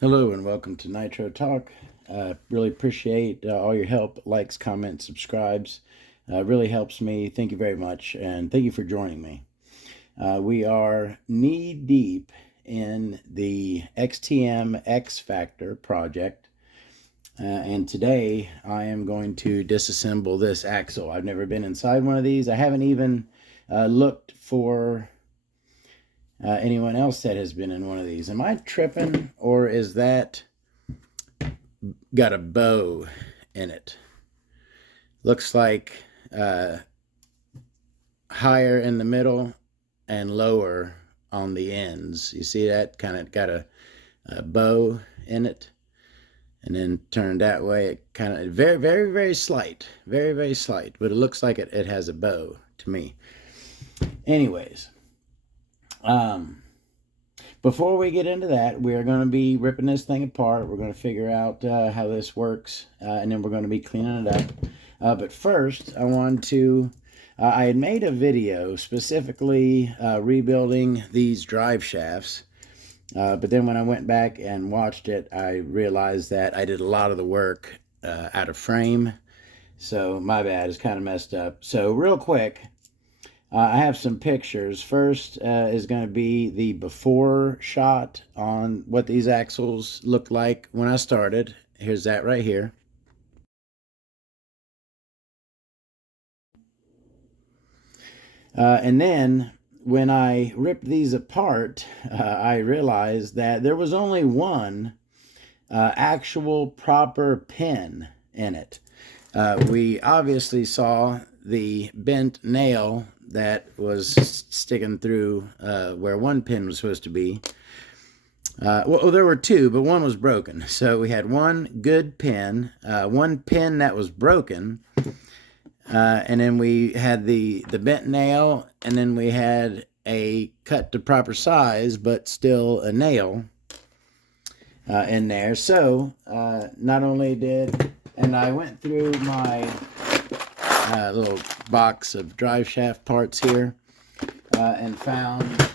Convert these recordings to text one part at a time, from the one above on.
Hello and welcome to Nitro Talk. Really appreciate all your help, likes, comments, subscribes. Really helps me. Thank you very much, and thank you for joining me. We are knee deep in the XTM X-Factor project, and today I am going to disassemble this axle. I've never been inside one of these. I haven't even looked for anyone else that has been in one of these. Am I tripping, or is that got a bow in it? Looks like higher in the middle and lower on the ends. You see that? Kind of got a bow in it. And then turned that way, it kind of very, very, very slight. Very, very slight. But it looks like it has a bow to me. Anyways, before we get into that, we are going to be ripping this thing apart. We're going to figure out how this works, and then we're going to be cleaning it up. But first, I wanted to, I had made a video specifically rebuilding these drive shafts. But then when I went back and watched it, I realized that I did a lot of the work out of frame. So my bad, it's kind of messed up. So real quick, I have some pictures. First is going to be the before shot on what these axles looked like when I started. Here's that right here. And then when I ripped these apart, I realized that there was only one actual proper pin in it. We obviously saw the bent nail that was sticking through where one pin was supposed to be. Well, there were two, but one was broken. So we had one good pin, one pin that was broken, and then we had the bent nail, and then we had a cut to proper size, but still a nail in there. So not only did, and I went through my little box of drive shaft parts here and found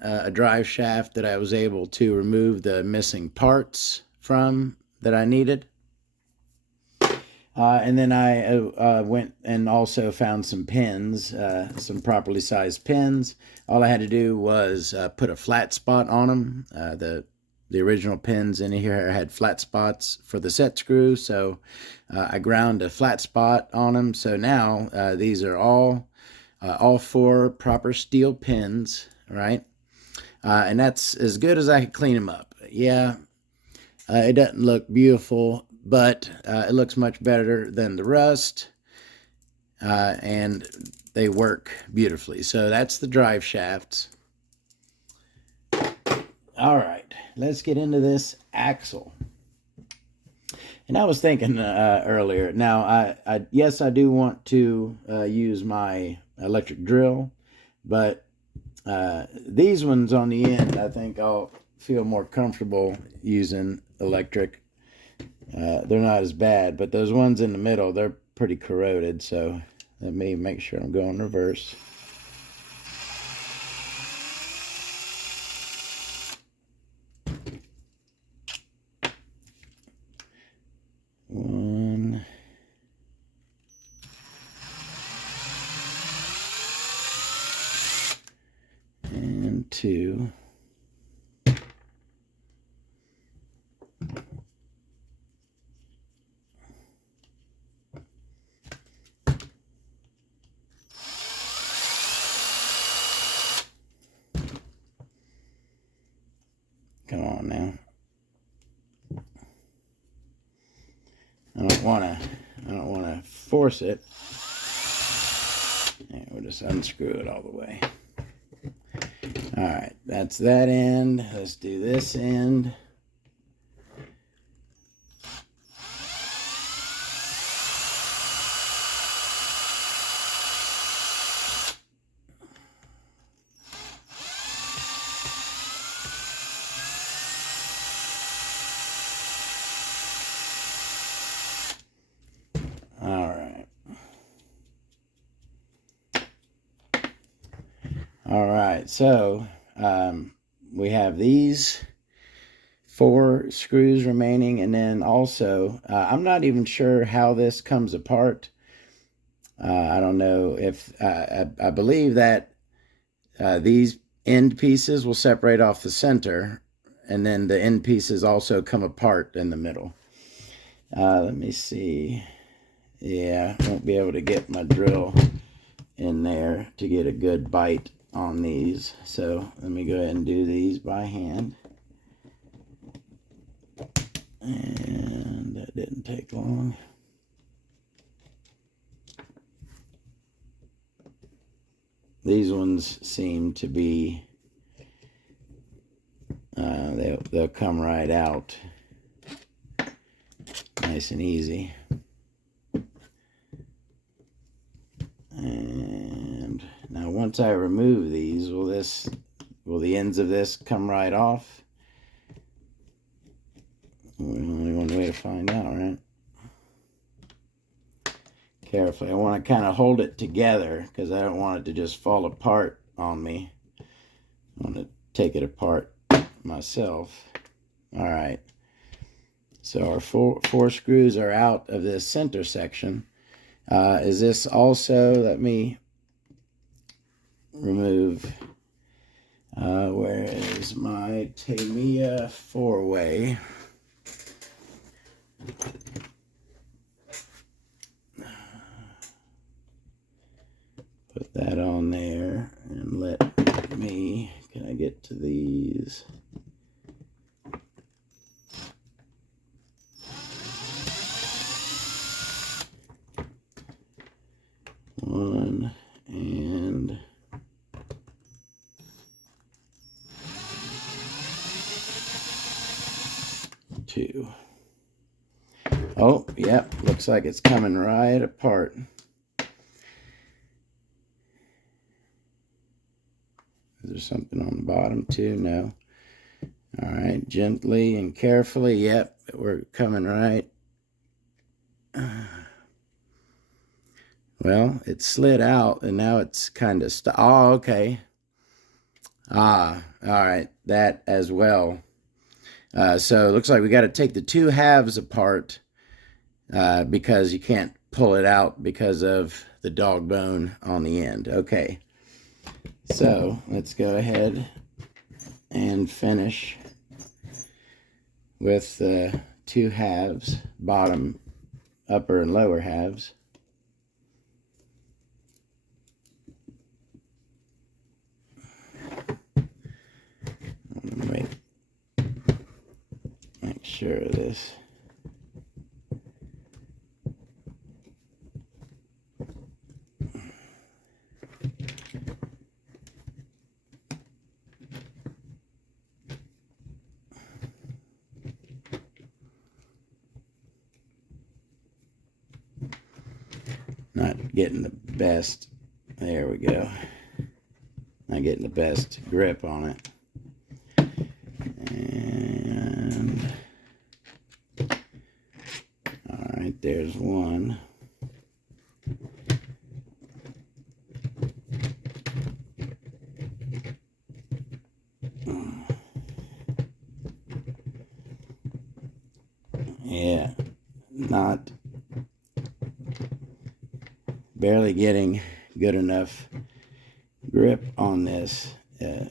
a drive shaft that I was able to remove the missing parts from that I needed. And then I went and also found some pins, some properly sized pins. All I had to do was put a flat spot on them. The original pins in here had flat spots for the set screw, so I ground a flat spot on them. So now these are all four proper steel pins, right? And that's as good as I could clean them up. Yeah, it doesn't look beautiful, but it looks much better than the rust, and they work beautifully. So that's the drive shafts. All right, let's get into this axle. And I was thinking earlier, now yes, I do want to use my electric drill, but these ones on the end, I think I'll feel more comfortable using electric. They're not as bad, but those ones in the middle, they're pretty corroded. So let me make sure I'm going reverse. One. And two. Come on now. I don't wanna force it. And we'll just unscrew it all the way. All right, that's that end. Let's do this end. All right. All right, so we have these 4 screws remaining, and then also I'm not even sure how this comes apart. I don't know if I believe that these end pieces will separate off the center, and then the end pieces also come apart in the middle. Let me see. Yeah, I won't be able to get my drill in there to get a good bite on these. So let me go ahead and do these by hand. And that didn't take long. These ones seem to be, they'll come right out nice and easy. And now once I remove these, will the ends of this come right off? Only one way to find out, right? Carefully. I want to kind of hold it together because I don't want it to just fall apart on me. I want to take it apart myself. All right. So our four screws are out of this center section. Is this also, let me remove, where is my Tamiya 4-way? Put that on there and let me, can I get to these? One and two. Oh, yep, looks like it's coming right apart. Is there something on the bottom too? No. All right, gently and carefully. Yep, we're coming right. Well, it slid out and now it's kind of oh, okay. Ah, all right, that as well. So it looks like we got to take the 2 halves apart because you can't pull it out because of the dog bone on the end. Okay, so let's go ahead and finish with the 2 halves, bottom, upper and lower halves. Make sure of this. Not getting the best, there we go. Not getting the best grip on it. And all right, there's one. Yeah, not barely getting good enough grip on this.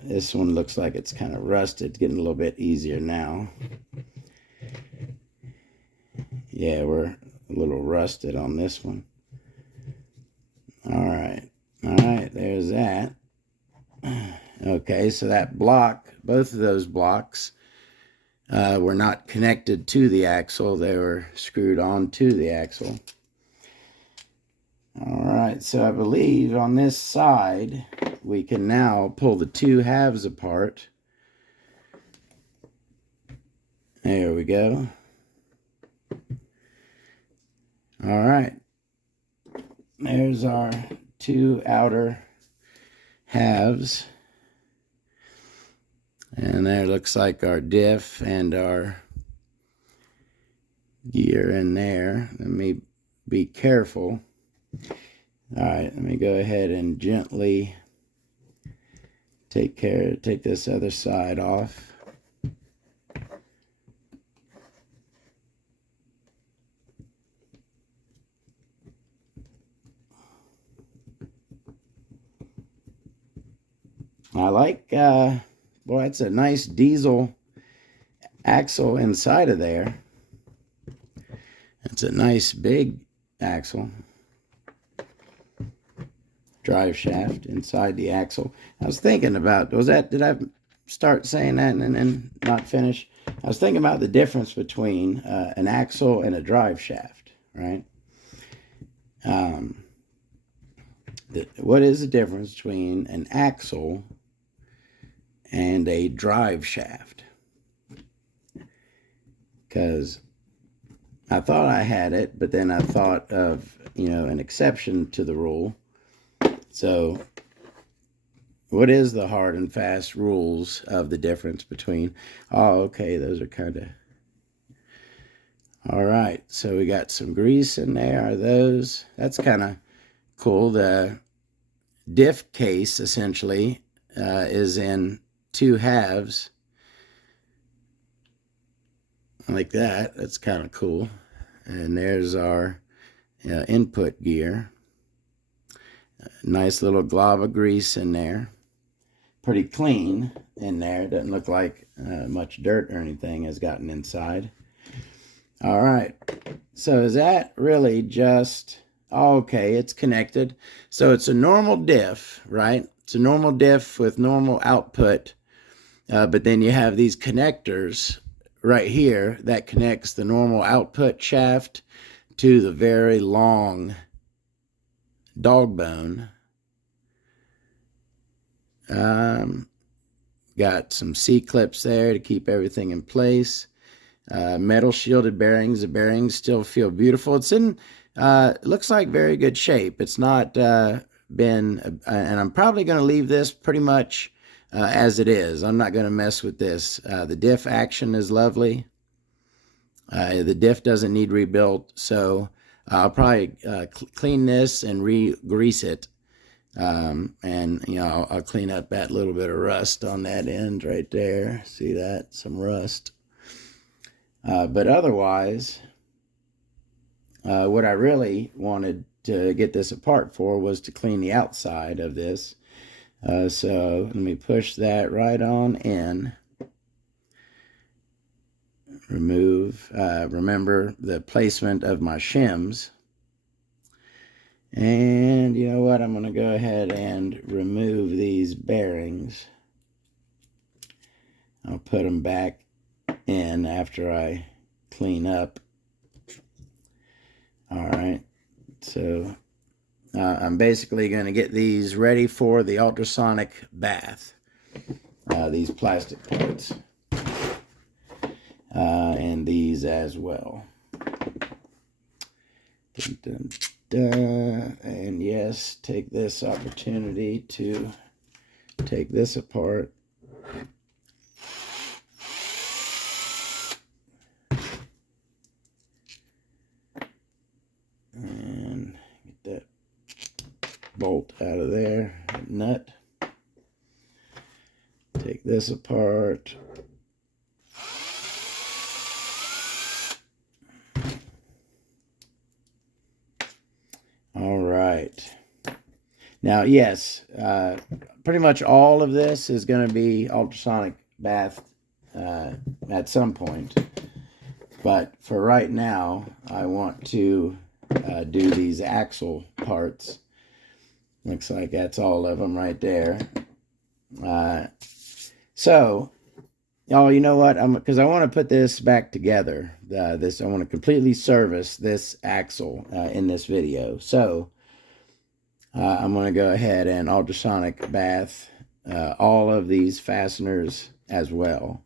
This one looks like it's kind of rusted. It's getting a little bit easier now. Yeah, we're a little rusted on this one. All right, there's that. Okay, so that block, both of those blocks were not connected to the axle. They were screwed onto the axle. All right, so I believe on this side, we can now pull the 2 halves apart. There we go. All right. There's our 2 outer halves. And there looks like our diff and our gear in there. Let me be careful. All right, let me go ahead and gently take this other side off. I like, boy, it's a nice diesel axle inside of there. It's a nice big axle. Drive shaft inside the axle. I was thinking about, did I start saying that and then not finish? I was thinking about the difference between an axle and a drive shaft, right? What is the difference between an axle and a drive shaft? Because I thought I had it, but then I thought of, an exception to the rule. So what is the hard and fast rules of the difference between, okay, those are kind of, all right, so we got some grease in there. Are those, that's kind of cool. The diff case essentially is in two halves like that. That's kind of cool. And there's our input gear. Nice little glob of grease in there. Pretty clean in there. Doesn't look like much dirt or anything has gotten inside. All right. So is that really just, okay, it's connected. So it's a normal diff, right? It's a normal diff with normal output. But then you have these connectors right here that connects the normal output shaft to the very long dog bone. Got some C-clips there to keep everything in place. Metal shielded bearings. The bearings still feel beautiful. It's in, looks like very good shape. It's not been, and I'm probably going to leave this pretty much as it is. I'm not going to mess with this. The diff action is lovely. The diff doesn't need rebuilt, so I'll probably clean this and re-grease it. And I'll clean up that little bit of rust on that end right there. See that? Some rust. But otherwise, what I really wanted to get this apart for was to clean the outside of this. So let me push that right on in. Remember the placement of my shims. And you know what? I'm going to go ahead and remove these bearings. I'll put them back in after I clean up. All right. So I'm basically going to get these ready for the ultrasonic bath. These plastic parts. And these as well. Dun, dun, dun. And yes, take this opportunity to take this apart. And get that bolt out of there, nut. Take this apart. All right. Now, yes, pretty much all of this is going to be ultrasonic bath at some point. But for right now, I want to do these axle parts. Looks like that's all of them right there. So, you know what? Because I want to put this back together. I want to completely service this axle in this video. So, I'm going to go ahead and ultrasonic bath all of these fasteners as well.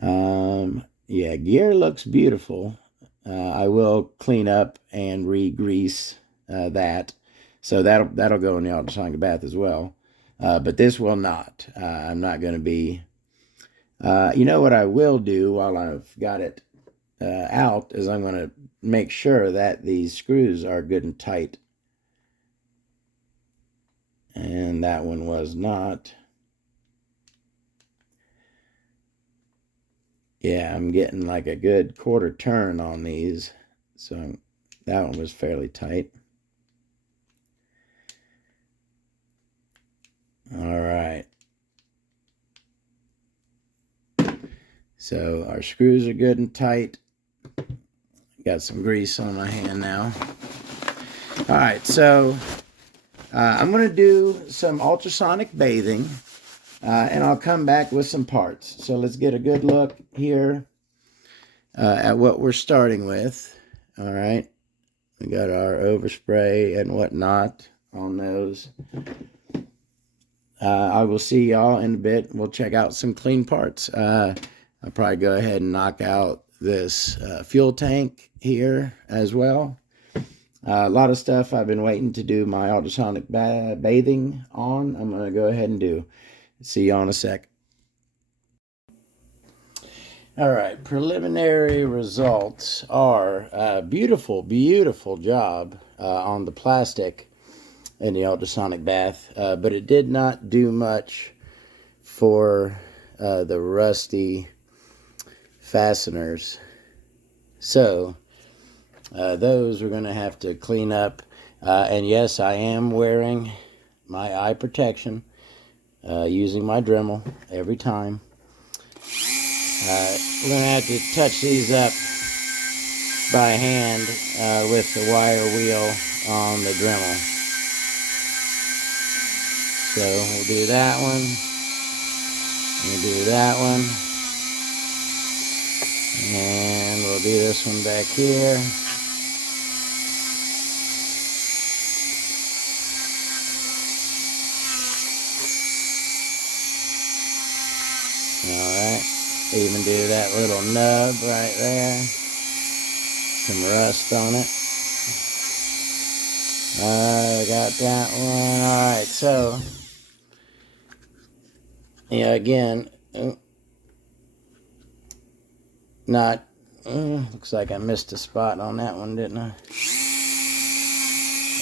Yeah, gear looks beautiful. I will clean up and re-grease that. So that'll go in the ultrasonic bath as well. But this will not. I'm not going to be... you know what I will do while I've got it out is I'm going to make sure that these screws are good and tight. And that one was not. Yeah, I'm getting like a good quarter turn on these. So that one was fairly tight. All right. So our screws are good and tight. Got some grease on my hand now. All right, so I'm going to do some ultrasonic bathing, and I'll come back with some parts. So let's get a good look here at what we're starting with. All right, we got our overspray and whatnot on those. I will see y'all in a bit. We'll check out some clean parts. I'll probably go ahead and knock out this fuel tank here as well. A lot of stuff I've been waiting to do my ultrasonic bathing on. I'm going to go ahead and do. See y'all in a sec. All right, preliminary results are a beautiful, beautiful job on the plastic in the ultrasonic bath, but it did not do much for the rusty fasteners. So those we're going to have to clean up. And yes, I am wearing my eye protection, using my Dremel every time. We're going to have to touch these up by hand with the wire wheel on the Dremel. So we'll do that one. We'll do that one. And we'll do this one back here. Alright. Even do that little nub right there. Some rust on it. I got that one. Alright, so yeah, again, looks like I missed a spot on that one, didn't I?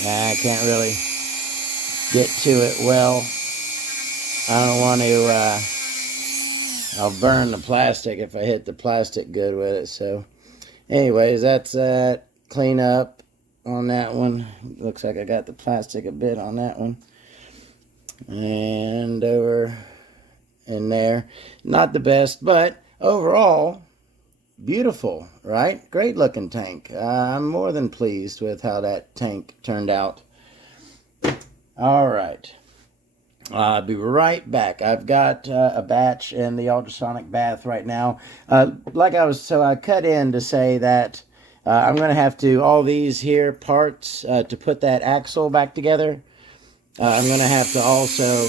I can't really get to it well. I don't want to, I'll burn the plastic if I hit the plastic good with it. So anyways, that's that. Clean up on that one. Looks like I got the plastic a bit on that one. And over in there. Not the best, but overall, beautiful, right? Great looking tank. I'm more than pleased with how that tank turned out. All right. I'll be right back. I've got a batch in the ultrasonic bath right now. So I cut in to say that I'm going to have to, all these here parts to put that axle back together. I'm going to have to also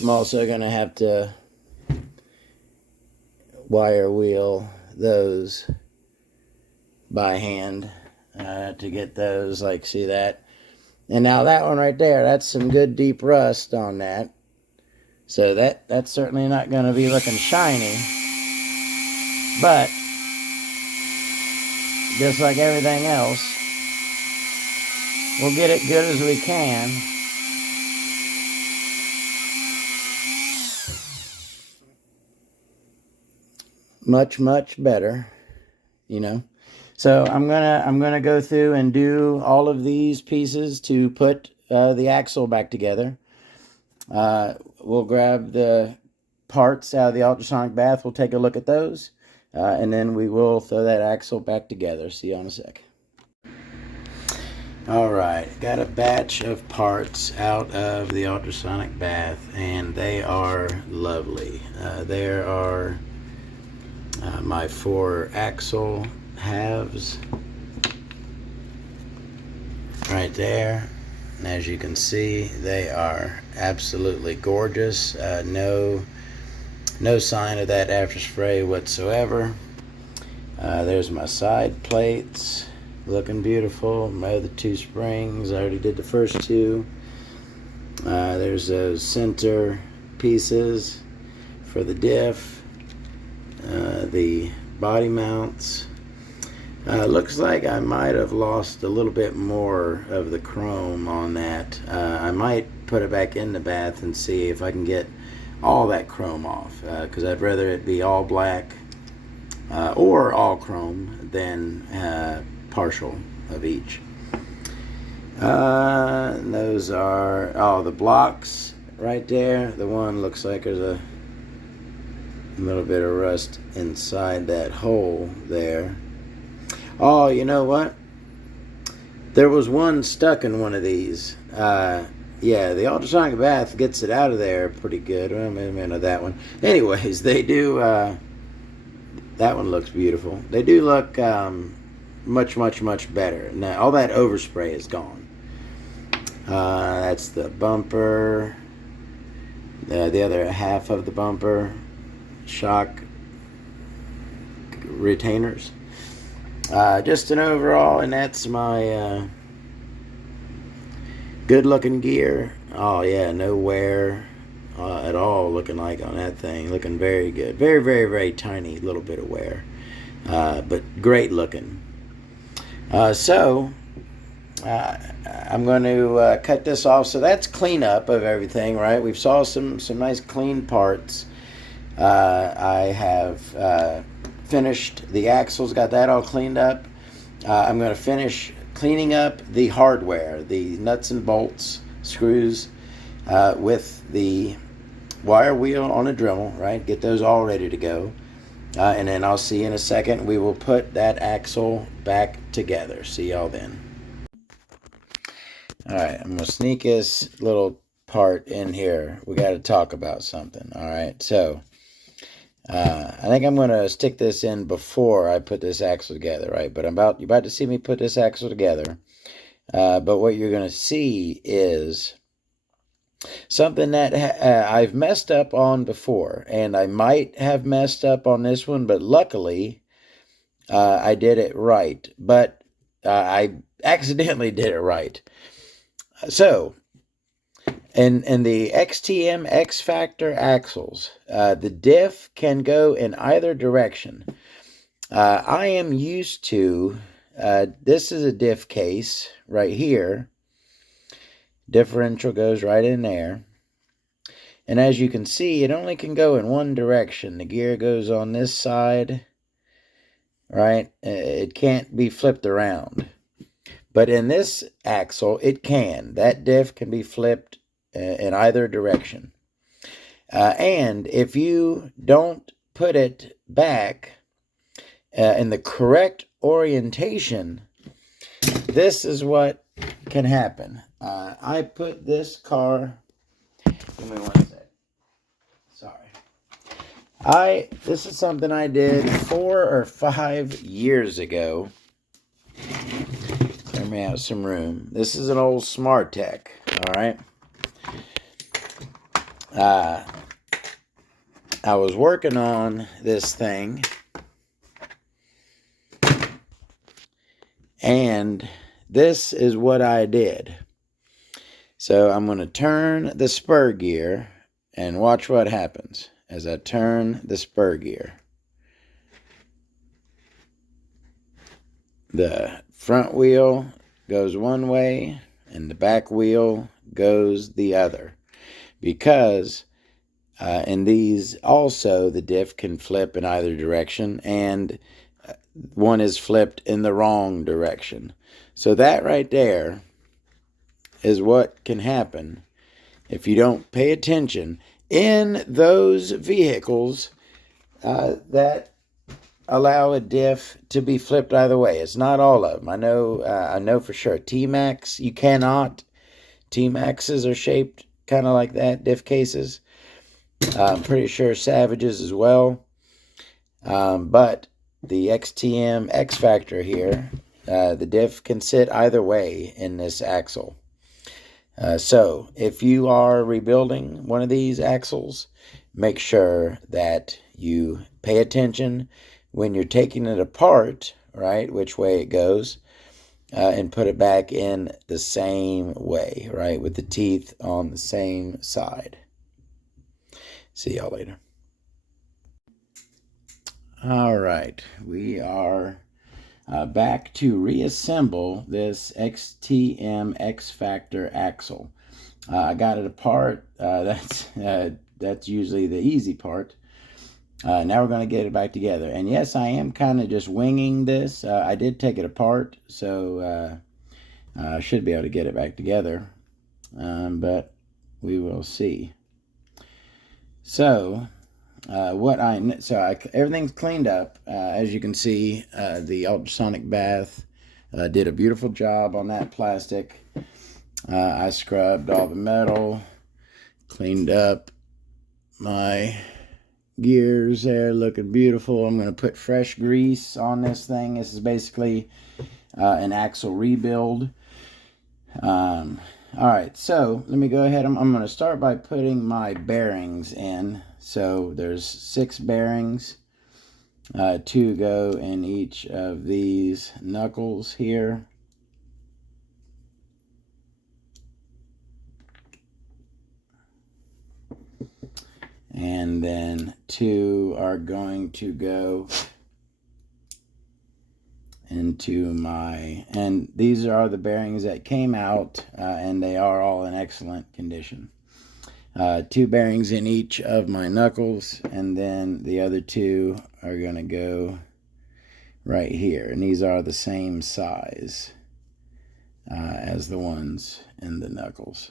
I'm also going to have to wire wheel those by hand to get those, like, see that? And now that one right there, that's some good deep rust on that. So that's certainly not going to be looking shiny. But just like everything else, we'll get it good as we can. Much, much better, you know. So I'm gonna go through and do all of these pieces to put the axle back together. We'll grab the parts out of the ultrasonic bath. We'll take a look at those, and then we will throw that axle back together. See you in a sec. All right, got a batch of parts out of the ultrasonic bath, and they are lovely. There are my 4 axle halves right there, and as you can see, they are absolutely gorgeous. No sign of that after spray whatsoever. There's my side plates, looking beautiful. My other 2 springs, I already did the first 2. There's those center pieces for the diff. The body mounts. Looks like I might have lost a little bit more of the chrome on that. I might put it back in the bath and see if I can get all that chrome off, because I'd rather it be all black or all chrome, then partial of each. Those are the blocks right there. The one looks like there's a little bit of rust inside that hole there. Oh, you know what? There was one stuck in one of these. Yeah, the ultrasonic bath gets it out of there pretty good. Well, maybe not that one. Anyways, they do. That one looks beautiful. They do look much better. Now all that overspray is gone. That's the bumper. The other half of the bumper, shock retainers. Just an overall, and that's my good looking gear. Oh yeah, no wear at all looking like on that thing. Looking very good. Very tiny little bit of wear, but great looking. So I'm going to cut this off. So that's cleanup of everything, right? We've saw some nice clean parts. I have finished the axles, got that all cleaned up. I'm going to finish cleaning up the hardware, the nuts and bolts, screws, with the wire wheel on a Dremel, right? Get those all ready to go. And then I'll see you in a second. We will put that axle back together. See y'all then. All right, I'm going to sneak this little part in here. We got to talk about something. All right, so I think I'm going to stick this in before I put this axle together, right? But you're about to see me put this axle together. But what you're going to see is something that I've messed up on before, and I might have messed up on this one, but luckily I did it right. But I accidentally did it right. So, in the XTM X-Factor axles, the diff can go in either direction. I am used to, this is a diff case right here. Differential goes right in there. And as you can see, it only can go in one direction. The gear goes on this side, right? It can't be flipped around. But in this axle, it can. That diff can be flipped in either direction. And if you don't put it back in the correct orientation, this is what can happen. I put this car... Give me one sec. Sorry. This is something I did 4 or 5 years ago. Clear me out some room. This is an old Smart Tech, all right? I was working on this thing, and this is what I did. So I'm going to turn the spur gear and watch what happens as I turn the spur gear. The front wheel goes one way and the back wheel goes the other, because in these also the diff can flip in either direction, and one is flipped in the wrong direction. So that right there is what can happen if you don't pay attention in those vehicles that allow a diff to be flipped either way. It's not all of them. I know for sure. T-Max, you cannot. T-Maxes are shaped kind of like that, diff cases. I'm pretty sure Savages as well. But the XTM X-Factor here, the diff can sit either way in this axle. So if you are rebuilding one of these axles, make sure that you pay attention when you're taking it apart, right, which way it goes, and put it back in the same way, right, with the teeth on the same side. See y'all later. All right, we are back to reassemble this XTM X-Factor axle. I got it apart. That's usually the easy part. Now we're going to get it back together. And yes, I am kind of just winging this. I did take it apart, so I should be able to get it back together. But we will see. So, everything's cleaned up. As you can see, the ultrasonic bath did a beautiful job on that plastic. I scrubbed all the metal, cleaned up my gears there, looking beautiful. I'm going to put fresh grease on this thing. This is basically an axle rebuild. All right, so let me go ahead. I'm going to start by putting my bearings in. So there's 6 bearings. 2 go in each of these knuckles here. And then 2 are going to go into and these are the bearings that came out, and they are all in excellent condition. 2 bearings in each of my knuckles, and then the other 2 are going to go right here, and these are the same size as the ones in the knuckles.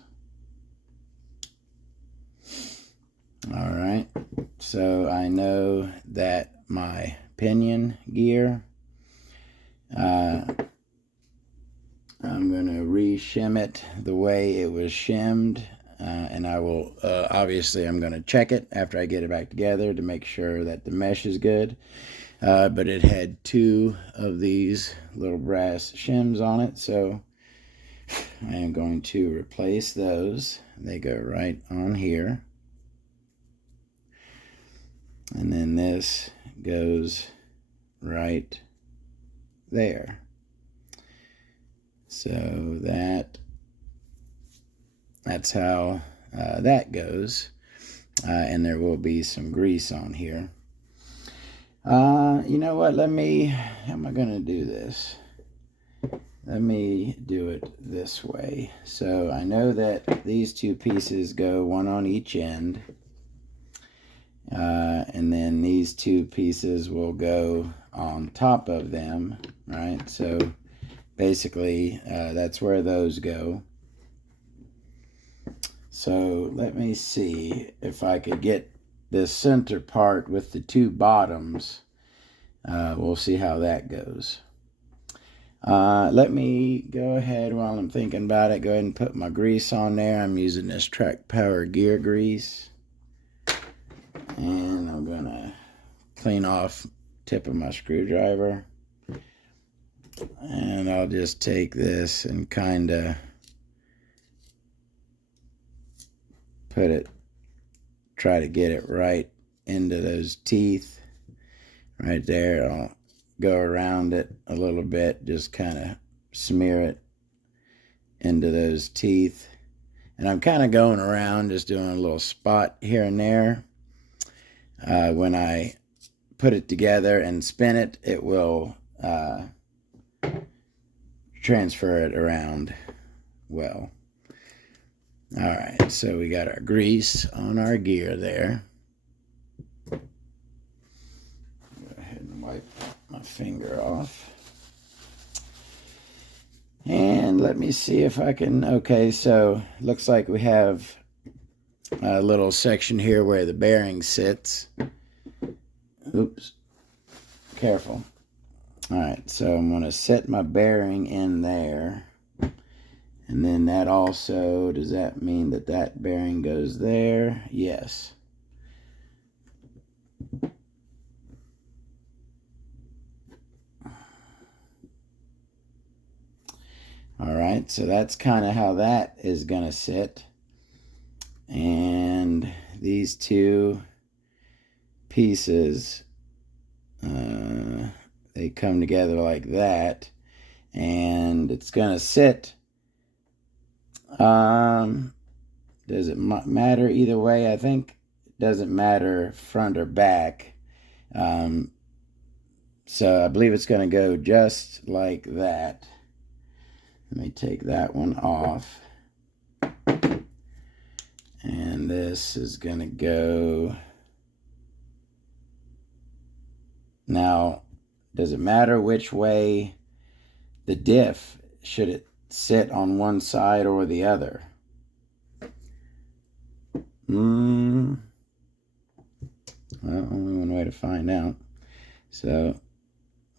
All right, so I know that my pinion gear, I'm going to re-shim it the way it was shimmed, and I will, obviously I'm going to check it after I get it back together to make sure that the mesh is good. But it had 2 of these little brass shims on it, so I am going to replace those. They go right on here. And then this goes right there. So that's how that goes. And there will be some grease on here. You know what? How am I going to do this? Let me do it this way. So I know that these 2 pieces go one on each end. And then these 2 pieces will go on top of them, right? So basically, that's where those go. So let me see if I could get this center part with the 2 bottoms. We'll see how that goes. Let me go ahead, while I'm thinking about it, go ahead and put my grease on there. I'm using this Track Power gear grease. And I'm going to clean off tip of my screwdriver. And I'll just take this and kind of try to get it right into those teeth. Right there. I'll go around it a little bit, just kind of smear it into those teeth. And I'm kind of going around, just doing a little spot here and there. When I put it together and spin it, it will transfer it around well. All right, so we got our grease on our gear there. Go ahead and wipe my finger off. And let me see if I can, okay, so looks like we have a little section here where the bearing sits. Oops, careful. All right, so I'm going to set my bearing in there. And then that also, does that mean that that bearing goes there? Yes. All right, so that's kind of how that is going to sit. And these 2 pieces, they come together like that, and it's going to sit. Does it matter either way? I think it doesn't matter front or back. So I believe it's going to go just like that. Let me take that one off. And this is going to go Now, does it matter which way the diff, should it sit on one side or the other? Well, only one way to find out. So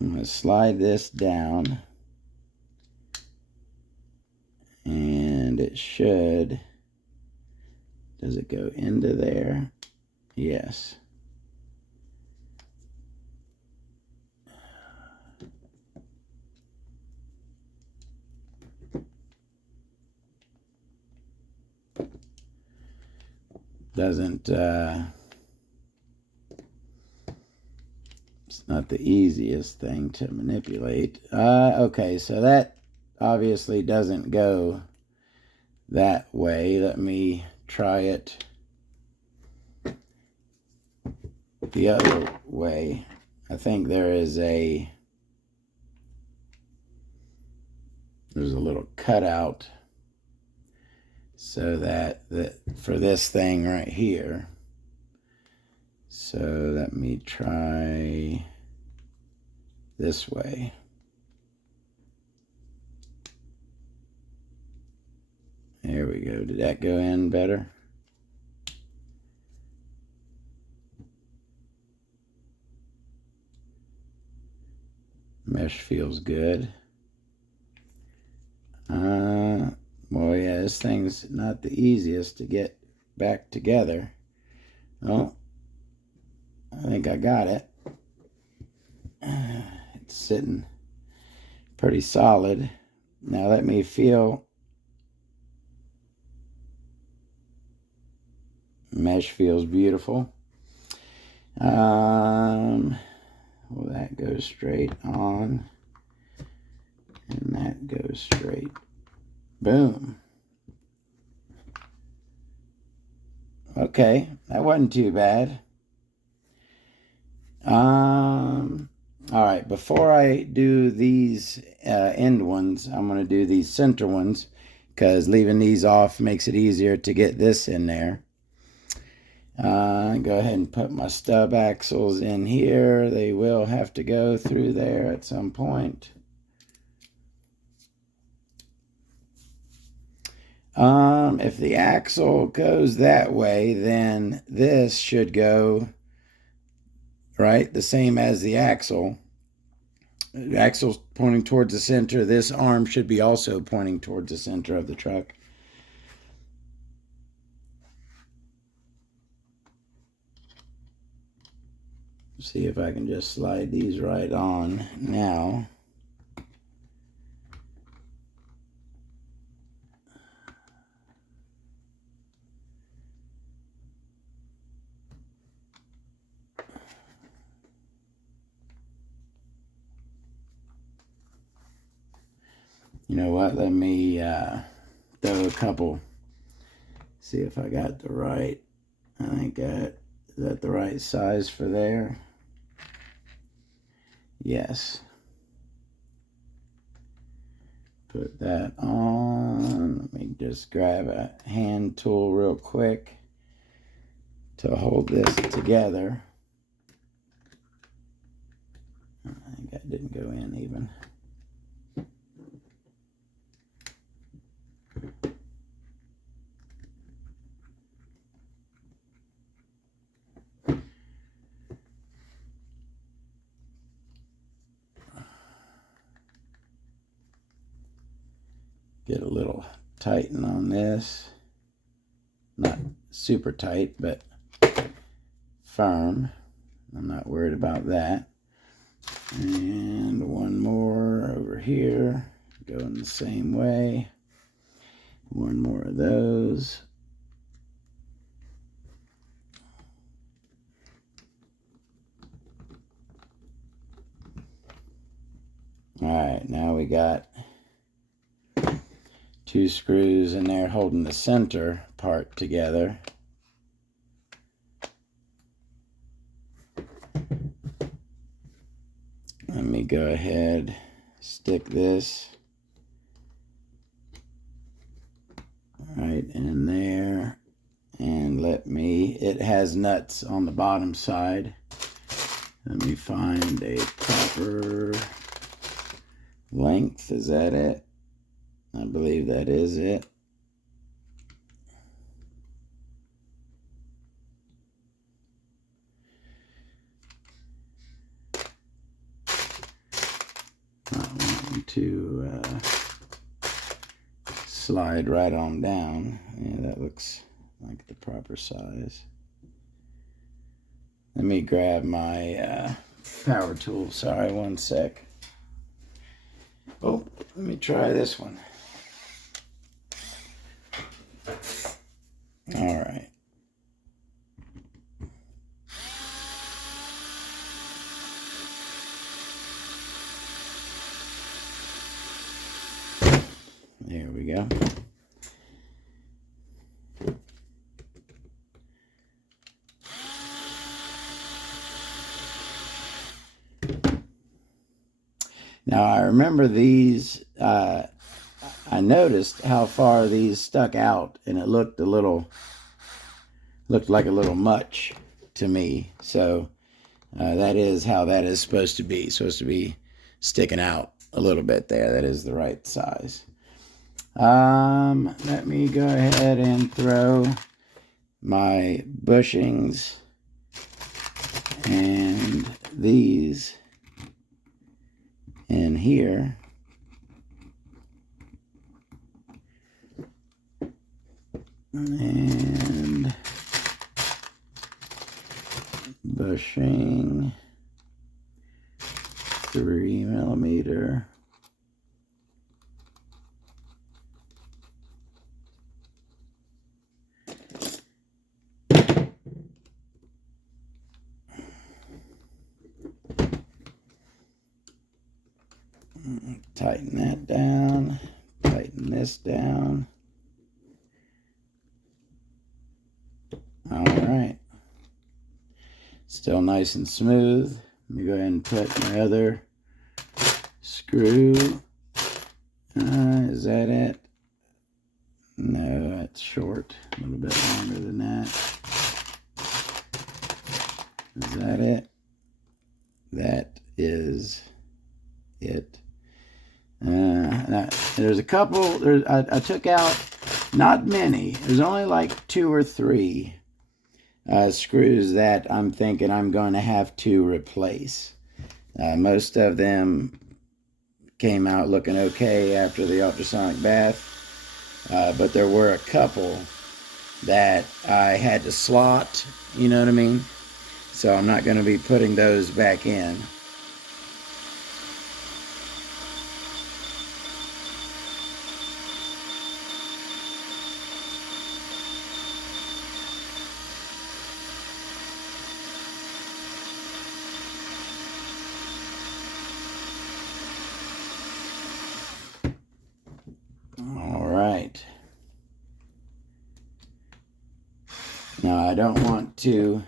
I'm going to slide this down, and it should, does it go into there? Yes. Doesn't, it's not the easiest thing to manipulate. Okay, so that obviously doesn't go that way. Let me try it the other way. I think there's a little cutout so that for this thing right here. So let me try this way. There we go. Did that go in better? Mesh feels good. Well, yeah, this thing's not the easiest to get back together. Oh, I think I got it. It's sitting pretty solid. Now let me feel. Mesh feels beautiful. Well, that goes straight on, and that goes straight. Boom. Okay, that wasn't too bad. All right, before I do these end ones, I'm going to do these center ones, because leaving these off makes it easier to get this in there. Go ahead and put my stub axles in here. They will have to go through there at some point. If the axle goes that way, then this should go right the same as the axle. The axle's pointing towards the center. This arm should be also pointing towards the center of the truck. See if I can just slide these right on now. You know what? Let me throw a couple. See if I got the right. I think is that the right size for there? Yes. Put that on. Let me just grab a hand tool real quick to hold this together. I think that didn't go in even. Get a little tighten on this. Not super tight, but firm. I'm not worried about that. And one more over here, going the same way. One more of those. All right, now we got 2 screws in there holding the center part together. Let me go ahead, stick this right in there, and it has nuts on the bottom side. Let me find a proper length. Is that it? I believe that is it. Not wanting to slide right on down. Yeah, that looks like the proper size. Let me grab my power tool. Sorry, one sec. Oh, let me try this one. All right. There we go. Now I remember these, I noticed how far these stuck out, and it looked like a little much to me. So that is how that is supposed to be. It's supposed to be sticking out a little bit there. That is the right size. Let me go ahead and throw my bushings and these in here. And bushing 3 millimeter. Tighten that down, tighten this down. All right. Still nice and smooth. Let me go ahead and put my other screw. Is that it? No, that's short. A little bit longer than that. Is that it? That is it. Now, there's a couple. I took out not many. There's only like 2 or 3 screws that I'm thinking I'm going to have to replace. Most of them came out looking okay after the ultrasonic bath, but there were a couple that I had to slot, you know what I mean? So I'm not going to be putting those back in. All right. Now I don't want to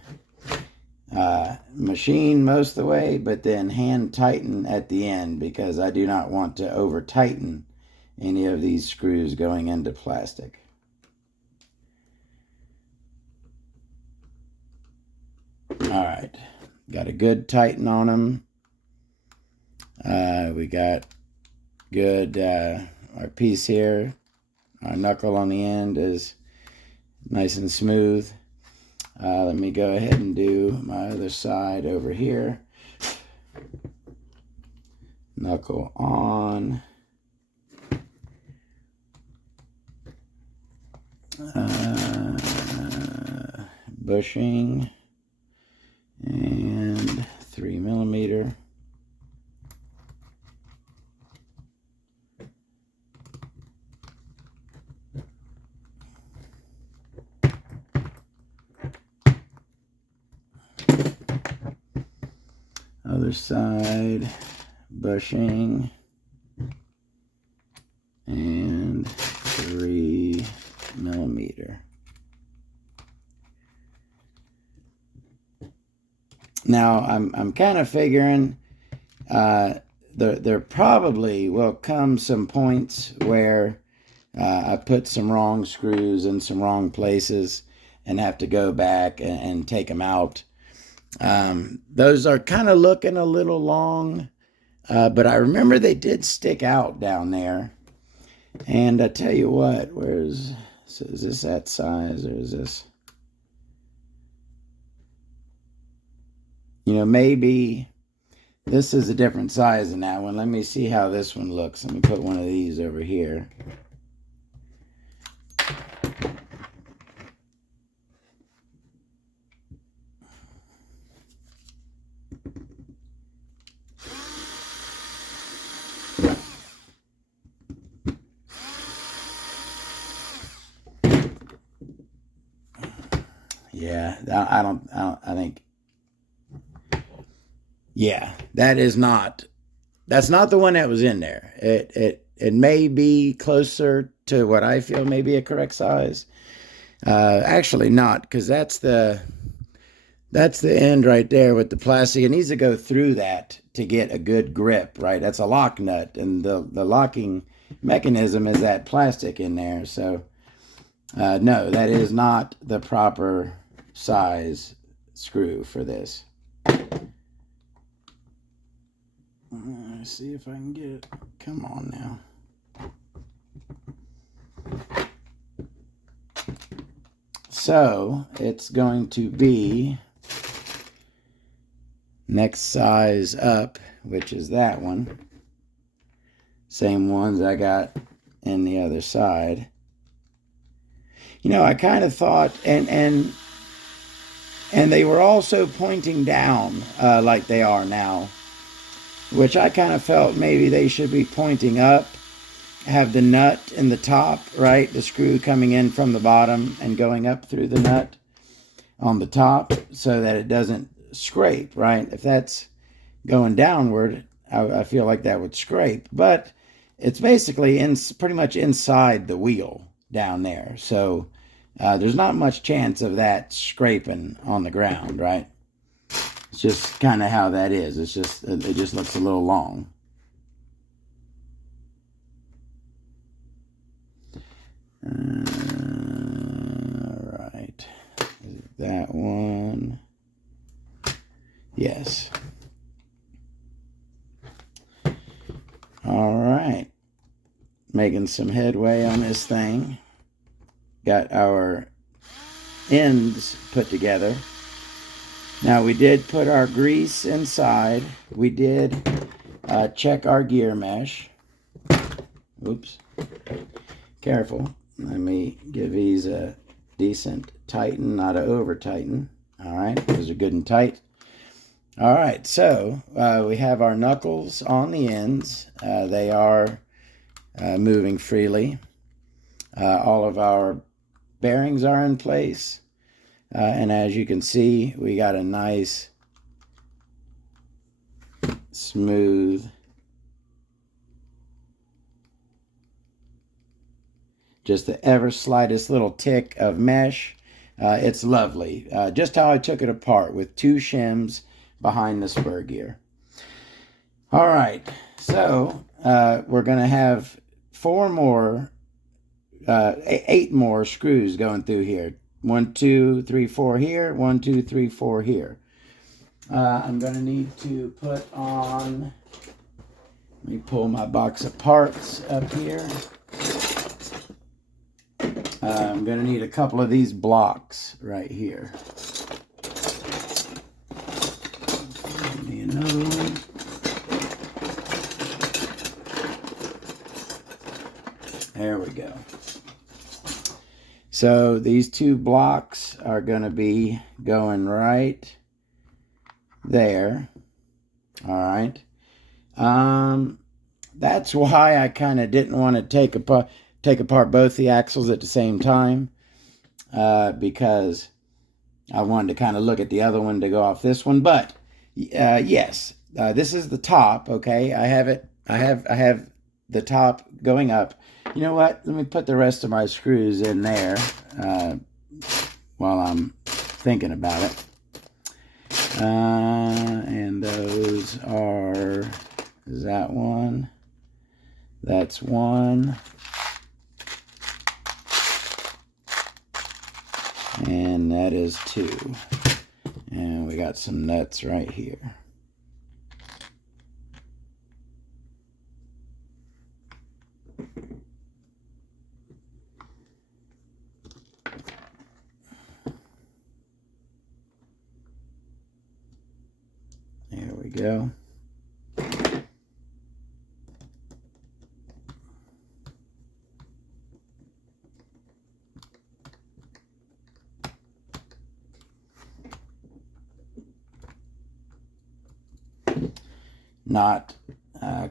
machine most of the way, but then hand tighten at the end, because I do not want to over tighten any of these screws going into plastic. All right, got a good tighten on them. We got good, our piece here, our knuckle on the end is nice and smooth. Let me go ahead and do my other side over here. Knuckle on. Bushing. And 3 millimeter. Other side, bushing, and 3 millimeter. Now I'm kind of figuring there probably will come some points where I put some wrong screws in some wrong places and have to go back and take them out. Those are kind of looking a little long, but I remember they did stick out down there. And I tell you what, so is this that size, or is this, maybe this is a different size than that one. Let me see how this one looks. Let me put one of these over here. Yeah, I think, yeah, that's not the one that was in there. It may be closer to what I feel may be a correct size. Actually not, because that's the end right there with the plastic. It needs to go through that to get a good grip, right? That's a lock nut, and the locking mechanism is that plastic in there. So no, that is not the proper size screw for this. Let's see if I can get it. Come on now. So it's going to be next size up, which is that one. Same ones I got in the other side. I kind of thought, and they were also pointing down like they are now, which I kind of felt maybe they should be pointing up, have the nut in the top, right? The screw coming in from the bottom and going up through the nut on the top so that it doesn't scrape, right? If that's going downward, I feel like that would scrape, but it's basically pretty much inside the wheel down there. So there's not much chance of that scraping on the ground, right? It's just kind of how that is. It just looks a little long. All right. Is it that one? Yes. All right. Making some headway on this thing. Got our ends put together. Now we did put our grease inside. We did check our gear mesh. Oops. Careful. Let me give these a decent tighten, not an over tighten. All right, those are good and tight. All right, so we have our knuckles on the ends. They are moving freely. All of our bearings are in place. And as you can see, we got a nice, smooth, just the ever slightest little tick of mesh. It's lovely. Just how I took it apart with 2 shims behind the spur gear. All right, so we're going to have 8 more screws going through here. 1, 2, 3, 4 here. 1, 2, 3, 4 here. I'm going to need to put on, let me pull my box of parts up here. I'm going to need a couple of these blocks right here. Give me another one. There we go. So these 2 blocks are going to be going right there. All right. That's why I kind of didn't want to take apart both the axles at the same time, because I wanted to kind of look at the other one to go off this one. But yes, this is the top. Okay, I have the top going up. You know what? Let me put the rest of my screws in there while I'm thinking about it. And those are, is that one? That's one. And that is 2. And we got some nuts right here. There we go. Not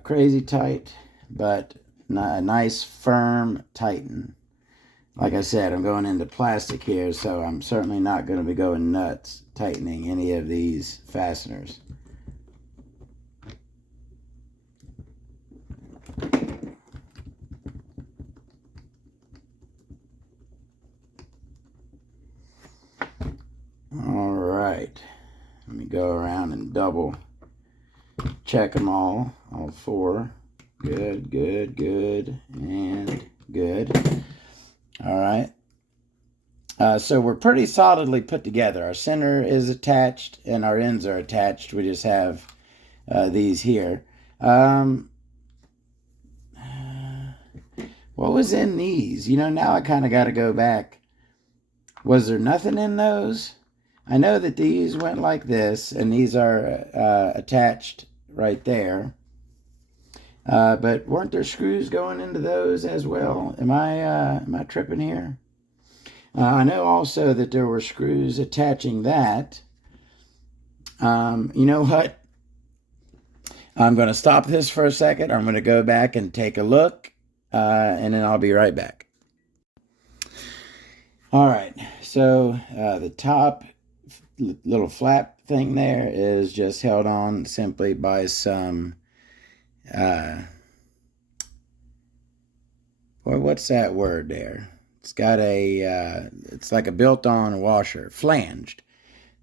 crazy tight, but a nice firm tighten. Like I said, I'm going into plastic here, so I'm certainly not going to be going nuts tightening any of these fasteners. All right, let me go around and double check them all four. Good, good, good, and good. All right. So we're pretty solidly put together. Our center is attached and our ends are attached. We just have these here. What was in these? You know, now I kind of got to go back. Was there nothing in those? I know that these went like this, and these are attached right there. But weren't there screws going into those as well? Am I tripping here? I know also that there were screws attaching that. You know what? I'm going to stop this for a second. I'm going to go back and take a look, and then I'll be right back. All right, so the top little flap thing there is just held on simply by some, what's that word there? It's got a, it's like a built-on washer, flanged.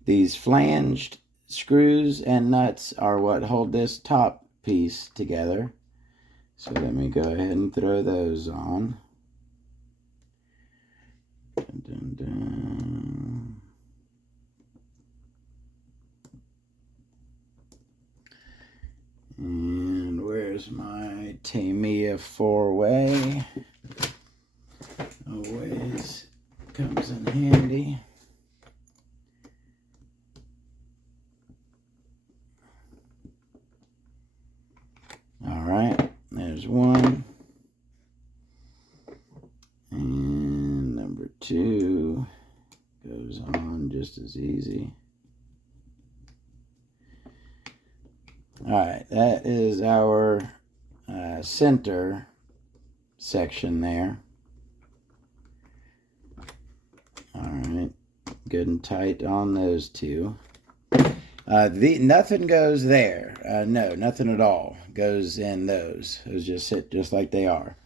These flanged screws and nuts are what hold this top piece together. So let me go ahead and throw those on. Dun, dun, dun. And where's my Tamiya 4-way? Always comes in handy. All right, there's one. And number 2 goes on just as easy. All right, that is our center section there. All right, good and tight on those two. Nothing goes there. No, nothing at all goes in those. Those just sit just like they are.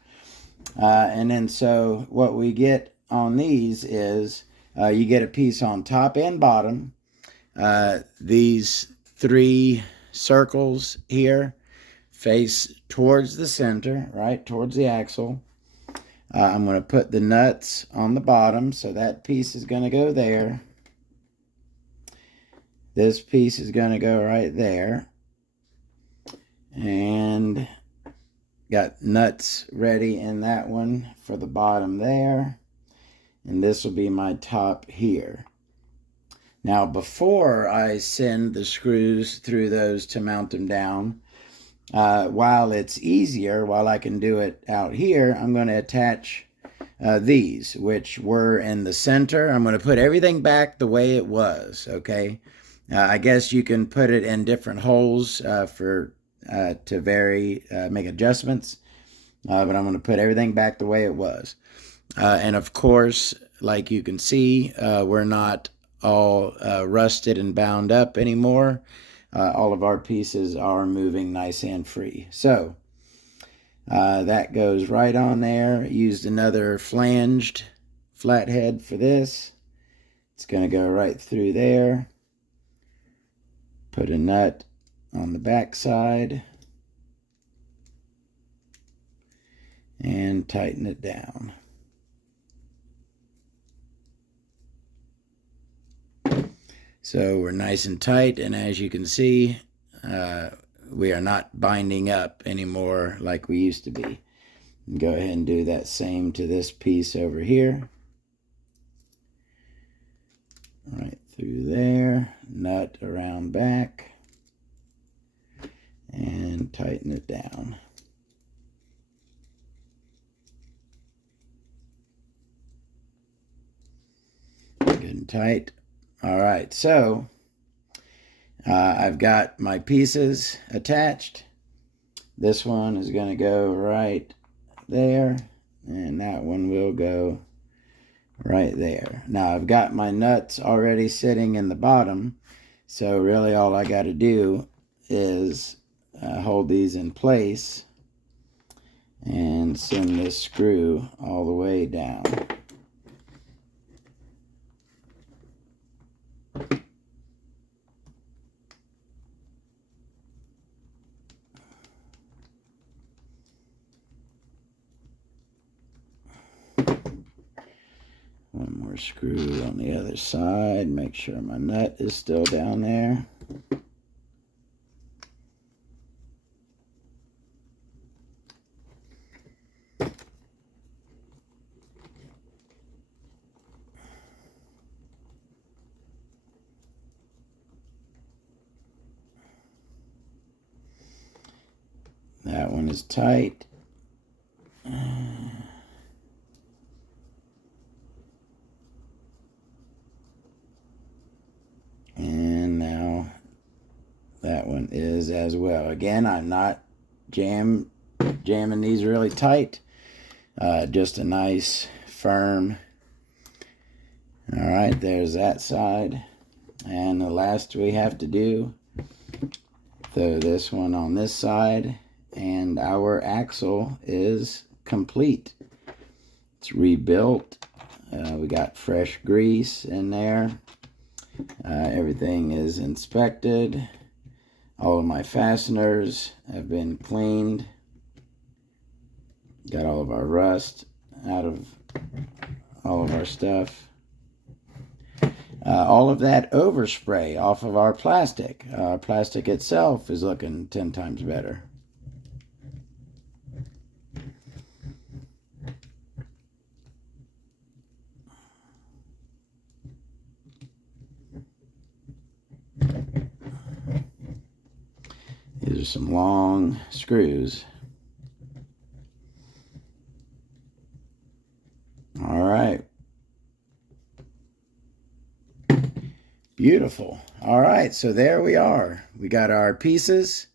And then so what we get on these is you get a piece on top and bottom. These 3 circles here face towards the center, right, towards the axle. I'm going to put the nuts on the bottom, so that piece is going to go there. This piece is going to go right there. And got nuts ready in that one for the bottom there. And this will be my top here. Now, before I send the screws through those to mount them down, while it's easier, while I can do it out here, I'm going to attach these, which were in the center. I'm going to put everything back the way it was, okay? I guess you can put it in different holes to vary, make adjustments, but I'm going to put everything back the way it was. And of course, like you can see, we're not all rusted and bound up anymore. All of our pieces are moving nice and free. So that goes right on there. Used another flanged flathead for this. It's going to go right through there. Put a nut on the back side and tighten it down. So we're nice and tight, and as you can see, we are not binding up anymore like we used to be. Go ahead and do that same to this piece over here. Right through there, nut around back, and tighten it down. Good and tight. All right, so I've got my pieces attached. This one is going to go right there, and that one will go right there. Now I've got my nuts already sitting in the bottom, so really all I got to do is hold these in place and send this screw all the way down. One more screw on the other side, make sure my nut is still down there. That one is tight. And now that one is as well. Again, I'm not jamming these really tight. Just a nice firm. All right, there's that side. And the last we have to do, throw this one on this side, and our axle is complete. It's rebuilt. We got fresh grease in there. Everything is inspected. All of my fasteners have been cleaned. Got all of our rust out of all of our stuff. All of that overspray off of our plastic. Our plastic itself is looking 10 times better. These are some long screws. All right. Beautiful. All right, so there we are. We got our pieces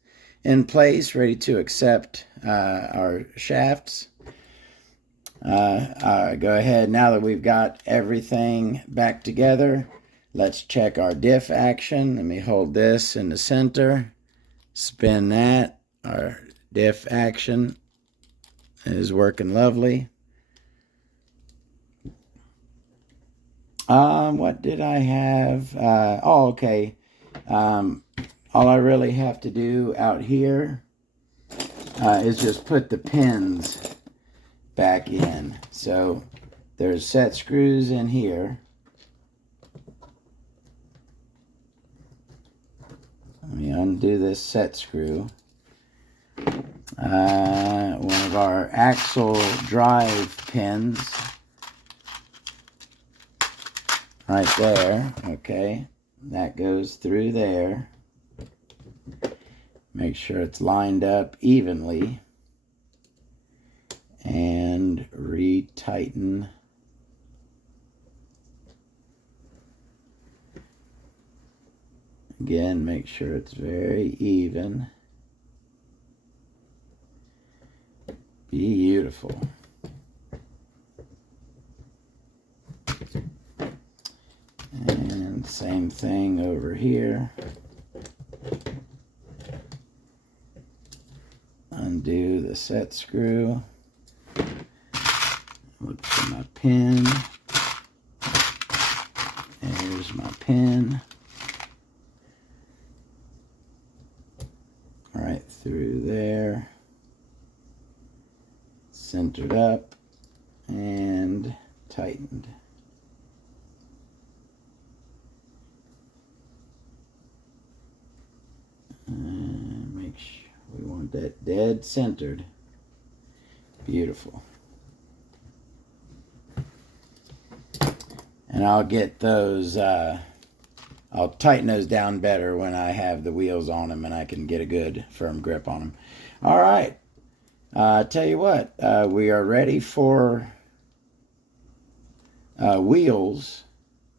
in place, ready to accept our shafts. Go ahead, now that we've got everything back together, let's check our diff action. Let me hold this in the center, spin that. Our diff action is working lovely. What did I have? Okay. All I really have to do out here is just put the pins back in. So there's set screws in here. Let me undo this set screw. One of our axle drive pins. Right there, okay, that goes through there. Make sure it's lined up evenly and re-tighten. Again, make sure it's very even. Beautiful. And same thing over here. Undo the set screw. Look for my pin. There's my pin. Right through there. Centered up and tightened. want that dead centered. Beautiful. And I'll get those, I'll tighten those down better when I have the wheels on them and I can get a good firm grip on them. All right. Tell you what, we are ready for wheels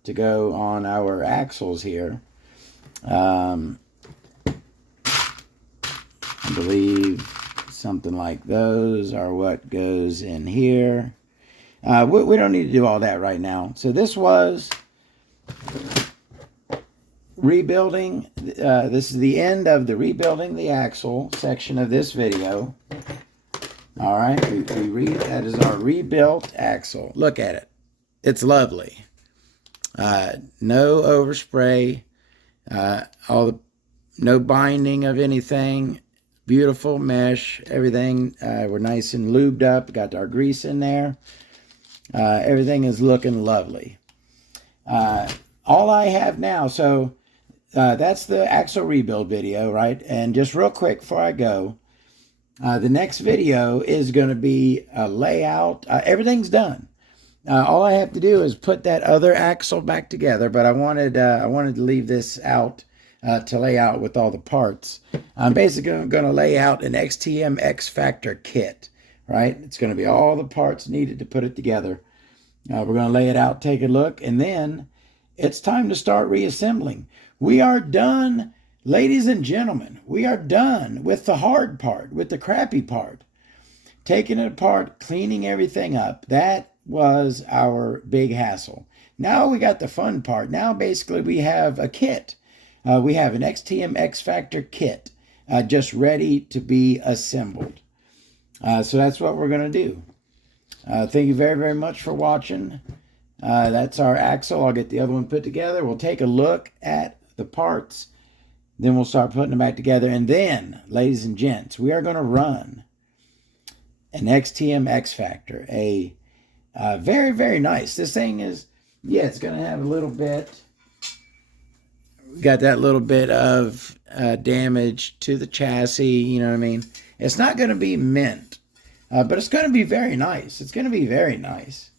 to go on our axles here. I believe something like those are what goes in here. We don't need to do all that right now. So this was rebuilding. This is the end of the rebuilding the axle section of this video. All right, that is our rebuilt axle. Look at it. It's lovely. No overspray. No binding of anything. Beautiful mesh. Everything. We're nice and lubed up. Got our grease in there. Everything is looking lovely. All I have now, so that's the axle rebuild video, right? And just real quick before I go, the next video is going to be a layout. Everything's done. All I have to do is put that other axle back together, but I wanted to leave this out to lay out with all the parts. I'm basically going to lay out an XTM X-Factor kit, right? It's going to be all the parts needed to put it together. We're going to lay it out, take a look, and then it's time to start reassembling. We are done, ladies and gentlemen. We are done with the hard part, with the crappy part. Taking it apart, cleaning everything up. That was our big hassle. Now we got the fun part. Now basically we have a kit. We have an XTM X-Factor kit just ready to be assembled. So that's what we're going to do. Thank you very, very much for watching. That's our axle. I'll get the other one put together. We'll take a look at the parts. Then we'll start putting them back together. And then, ladies and gents, we are going to run an XTM X-Factor. Very, very nice. This thing is, yeah, it's going to have a little bit. We got that little bit of damage to the chassis. You know what I mean? It's not going to be mint. But it's going to be very nice. It's going to be very nice.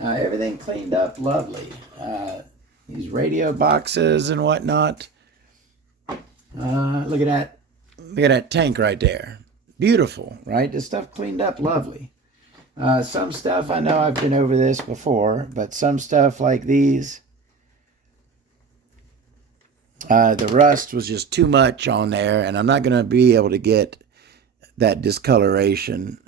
Everything cleaned up lovely. These radio boxes and whatnot. Look at that. Look at that tank right there. Beautiful, right? This stuff cleaned up lovely. Some stuff, I know I've been over this before, but some stuff like these, the rust was just too much on there, and I'm not going to be able to get that discoloration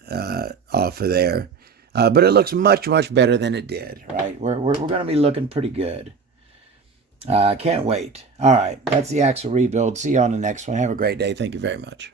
off of there. But it looks much, much better than it did, right? We're going to be looking pretty good. Can't wait. All right, that's the axle rebuild. See you on the next one. Have a great day. Thank you very much.